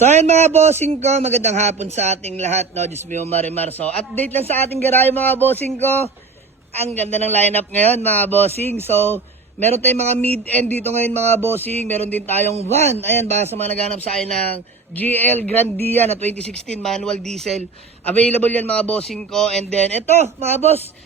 So ayun mga bossing ko, magandang hapon sa ating lahat, no? Diyos mo Marimar. So update lang sa ating garahe mga bossing ko. Ang ganda ng lineup ngayon mga bossing. So meron tayong mga mid-end dito ngayon mga bossing. Meron din tayong van. Ayan, baka sa mga naghanap sa akin ng GL Grandia na 2016 manual diesel. Available yan mga bossing ko. And then ito mga boss,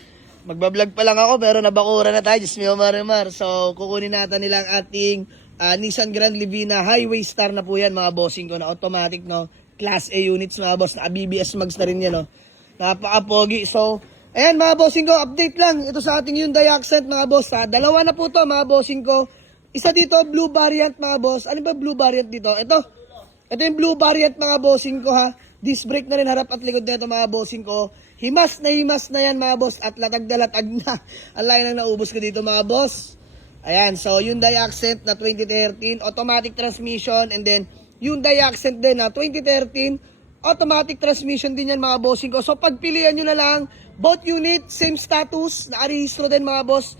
magbablog pa lang ako pero nabakura na tayo. Diyos mo Marimar. So kukunin natin nilang ating Nissan Grand Livina Highway Star na po yan mga bossing ko na automatic, no? Class A units mga boss, na BBS mags na rin yan, no? Napaka-pogi. So, ayan mga bossing ko, update lang. Ito sa ating Hyundai Accent mga boss, ha? Dalawa na po to mga bossing ko. Isa dito, blue variant mga boss. Ano ba blue variant dito? Ito yung blue variant mga bossing ko, ha? Disc brake na rin harap at likod na ito mga bossing ko. Himas na yan mga boss at latag na latag na. Ang layo nang naubos ko dito mga boss. Ayan, so Hyundai Accent na 2013, automatic transmission, and then Hyundai Accent din na 2013, automatic transmission din yan mga bossing ko. So pagpilian nyo na lang, both unit, same status, nakarehistro din mga boss,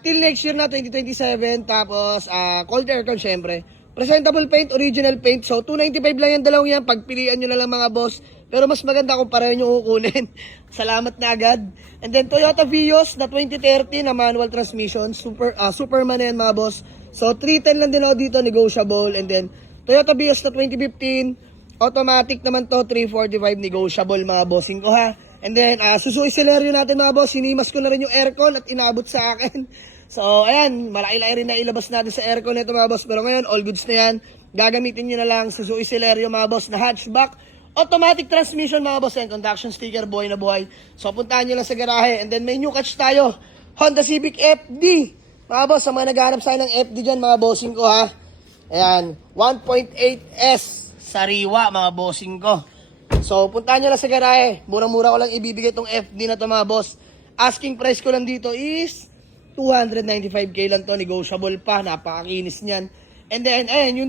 till next year na 2027, tapos cold aircon syempre. Presentable paint, original paint, so 295 lang yan, dalawang yan, pagpilian nyo na lang mga boss. Pero mas maganda kung pareho nyo kukunin. Salamat na agad. And then Toyota Vios na 2030 na manual transmission. Superman yan mga boss. So 310 lang din ako dito, negotiable. And then Toyota Vios na 2015. Automatic naman to, 345 negotiable mga bossing ko ha. And then Suzuki Celerio natin mga boss. Sinimas ko na rin yung aircon at inabot sa akin. So ayan, malaki-laki rin na ilabas natin sa aircon nito mga boss. Pero ngayon, all goods na yan. Gagamitin nyo na lang Suzuki Celerio mga boss na hatchback. Automatic transmission mga boss, and conduction sticker, buhay na buhay. So puntahan nyo lang sa garahe. And then may new catch tayo, Honda Civic FD. Mga boss, sa mga naghahanap sa ng FD dyan mga bossing ko ha. Ayan, 1.8S sariwa mga bossing ko. So puntahan nyo lang sa garahe. Murang-mura ko lang ibibigay itong FD na to mga boss. Asking price ko lang dito is 295k lang to, negotiable pa, napakakinis niyan. And then, ayan,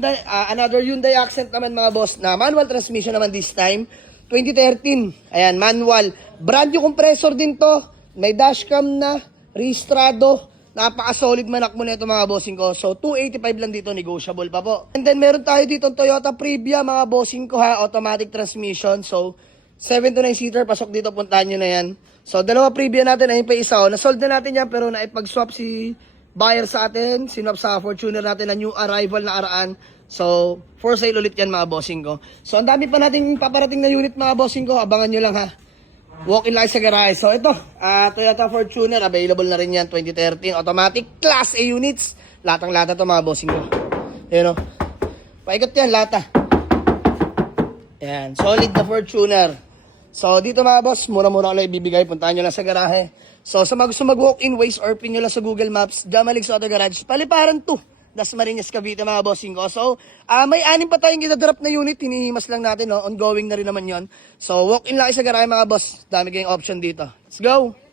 another Hyundai Accent naman mga boss, na manual transmission naman this time. 2013, ayan, manual. Brand new compressor din to. May dashcam na, registrado. Napaka-solid manak mo na ito mga bossing ko. So, 285 lang dito, negotiable pa po. And then, meron tayo dito Toyota Previa mga bossing ko ha, automatic transmission. So, 7 to 9 seater, pasok dito, puntahan nyo na yan. So, dalawa Previa natin, ayun pa isa. Nasold na natin yan, pero naipag-swap si buyer sa atin, sinop sa Fortuner natin na new arrival na araan. So, for sale ulit yan mga bossing ko. So, ang dami pa nating paparating na unit mga bossing ko. Abangan nyo lang ha. Walk-in lang sa garage. So, ito, Toyota Fortuner, available na rin yan, 2013. Automatic, Class A units. Latang-lata to mga bossing ko. Ayan o. Paikot yan, lata. Ayan, solid na Fortuner. So, dito mga boss, mura-mura ko lang ibibigay. Puntahan nyo lang sa garahe. So, sa mga gusto mag-walk-in, Waze or pin nyo lang sa Google Maps, Jamalig sa Auto Garage, Paliparan 2, Dasmariñas, Cavite mga bossing ko. So, may 6 pa tayong gina-drop na unit, hinihimas lang natin, no? Ongoing na rin naman yon. So, walk-in lang sa garahe mga boss. Dami kayong option dito. Let's go!